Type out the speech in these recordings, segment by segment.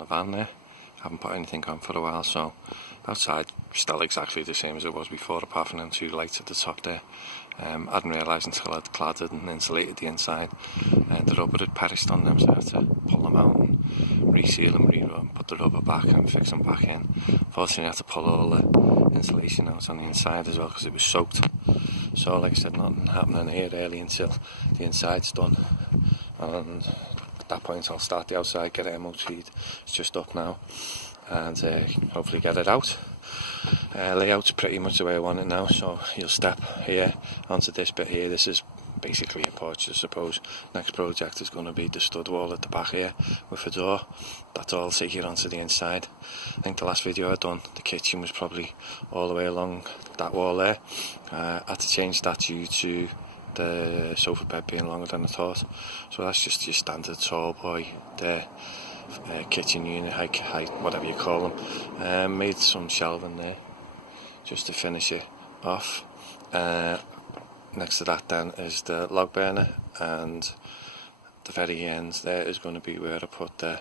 the van there. Haven't put anything on for a while, so outside still exactly the same as it was before, apart from them 2 lights at the top there. I hadn't realised until I'd cladded and insulated the inside. The rubber had perished on them, so I had to pull them out and reseal them, put the rubber back and fix them back in. Fortunately I had to pull all the insulation out on the inside as well because it was soaked. So like I said, nothing happening here really until the inside's done, and at that point I'll start the outside, get it MOT'd. It's just up now, and hopefully get it out. Layout's pretty much the way I want it now, so you'll step here onto this bit here. This is basically a porch, I suppose. Next project is going to be the stud wall at the back here with a door. That's all take it onto the inside. I think the last video I done, the kitchen was probably all the way along that wall there. I had to change that due to the sofa bed being longer than I thought. So that's just your standard tall boy there. Kitchen unit, height, whatever you call them. Made some shelving there just to finish it off. Next to that then is the log burner, and the very end there is going to be where I put the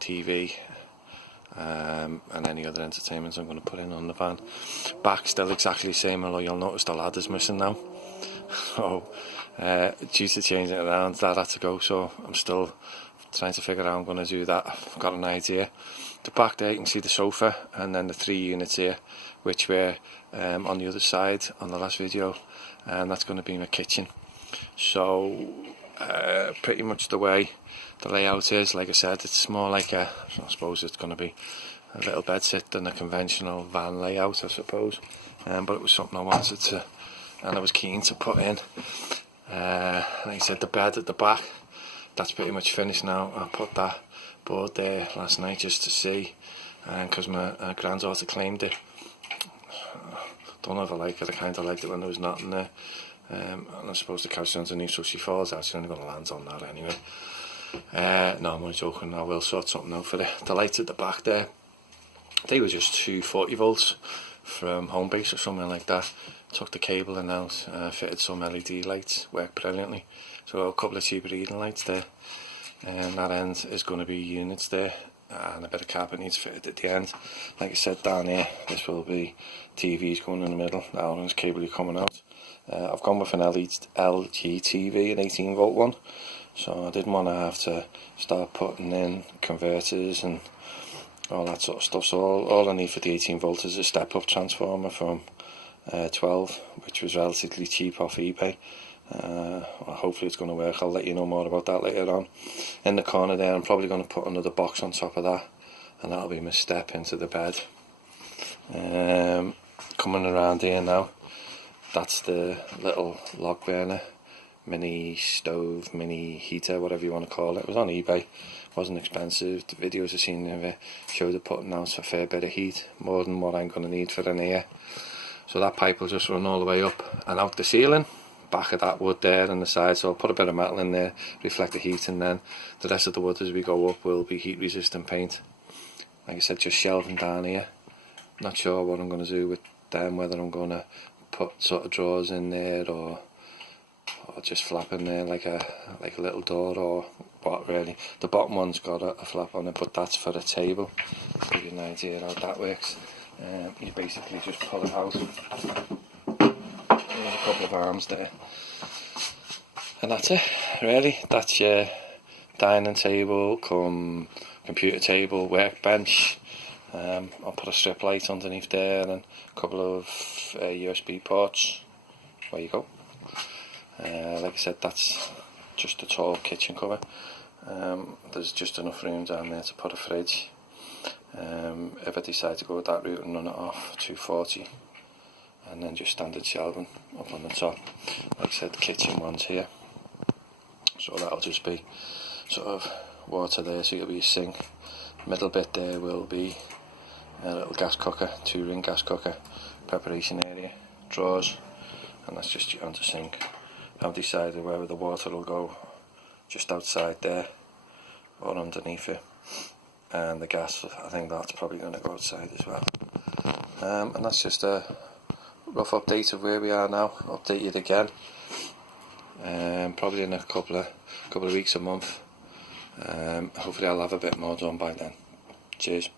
TV and any other entertainment I'm going to put in on the van. Back still exactly the same, although you'll notice the ladder's missing now. So due to changing it around, that had to go, so I'm still trying to figure out how I'm going to do that. I've got an idea. The back there you can see the sofa, and then the 3 units here, which were on the other side on the last video, and that's going to be my kitchen. So pretty much the way the layout is, like I said, it's more like I suppose it's going to be a little bed sit than a conventional van layout, I suppose, but it was something I wanted to, and I was keen to put in. Like I said, the bed at the back, that's pretty much finished now. I put that board there last night just to see, and because my granddaughter claimed it. Don't know if I like it. I kind of liked it when there was nothing there, and I suppose the couch underneath, so she falls out. She's only going to land on that anyway. No, I'm only joking. I will sort something out for it. The lights at the back there, they were just 2 40 volts from Homebase or something like that. Took the cable in out, fitted some LED lights, worked brilliantly. So a couple of cheaper reading lights there, and that end is going to be units there, and a bit of carpet needs fitted at the end. Like I said, down here this will be TVs going in the middle, that orange cable coming out. I've gone with an LG TV, an 18 volt one, so I didn't want to have to start putting in converters and all that sort of stuff. So all I need for the 18 volt is a step up transformer from 12, which was relatively cheap off eBay. Well, hopefully it's going to work. I'll let you know more about that later on. In the corner there I'm probably going to put another box on top of that, and that'll be my step into the bed. Coming around here now, that's the little log burner, mini stove, mini heater, whatever you want to call it. It was on eBay, wasn't expensive. The videos I've seen of it showed it putting out a fair bit of heat, more than what I'm going to need for in here. So that pipe will just run all the way up and out the ceiling, back of that wood there and the side. So I'll put a bit of metal in there, reflect the heat, and then the rest of the wood as we go up will be heat resistant paint. Like I said, just shelving down here. Not sure what I'm going to do with them, whether I'm going to put sort of drawers in there or just flap in there like a little door, or what really. The bottom one's got a flap on it, but that's for a table. To give you an idea how that works. You basically just pull it out. There's a couple of arms there, and that's it really. That's your dining table, computer table, workbench. I'll put a strip light underneath there and a couple of USB ports. There you go. Like I said, that's just a tall kitchen cover. There's just enough room down there to put a fridge. If I decide to go with that route and run it off 240, and then just standard shelving up on the top. Like I said, the kitchen one's here, so that'll just be sort of water there, so it'll be a sink. Middle bit there will be a little gas cooker, 2-ring gas cooker, preparation area, drawers, and that's just your under sink. I've decided whether the water will go just outside there or underneath it, and the gas, I think that's probably going to go outside as well. And that's just a rough update of where we are now. Update it again, probably in a couple of weeks, a month. Hopefully I'll have a bit more done by then. Cheers.